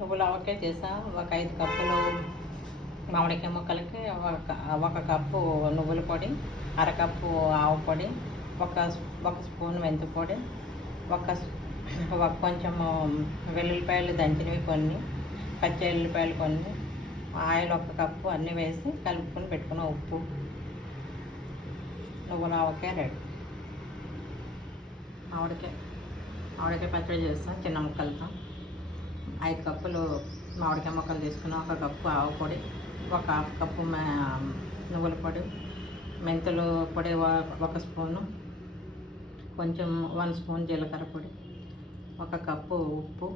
నువ్వుల ఆవకాయ చేసా. ఒక 5 కప్పులు మామిడికాయ ముక్కలకి ఒక కప్పు నువ్వుల పొడి, అరకప్పు ఆవు పొడి, ఒక ఒక స్పూన్ మెంతి పొడి, కొంచెము వెల్లుల్లిపాయలు దంచినవి కొన్ని, పచ్చి ఎల్లిపాయలు కొన్ని, ఆయిల్ 1 కప్పు అన్నీ వేసి కలుపుకొని పెట్టుకున్న ఉప్పు. నువ్వుల ఆవకాయ రెడీ. మామిడికాయ పచ్చడి చేస్తాం చిన్న ముక్కలతో. 5 కప్పులు మామిడికాయ ముక్కలు తీసుకున్నాం. 1 కప్పు ఆవు పొడి, ఒక హాఫ్ కప్పు నువ్వుల పొడి, మెంతులు పొడి 1 స్పూను, కొంచెం 1 స్పూన్ జీలకర్ర పొడి, 1 కప్పు ఉప్పు.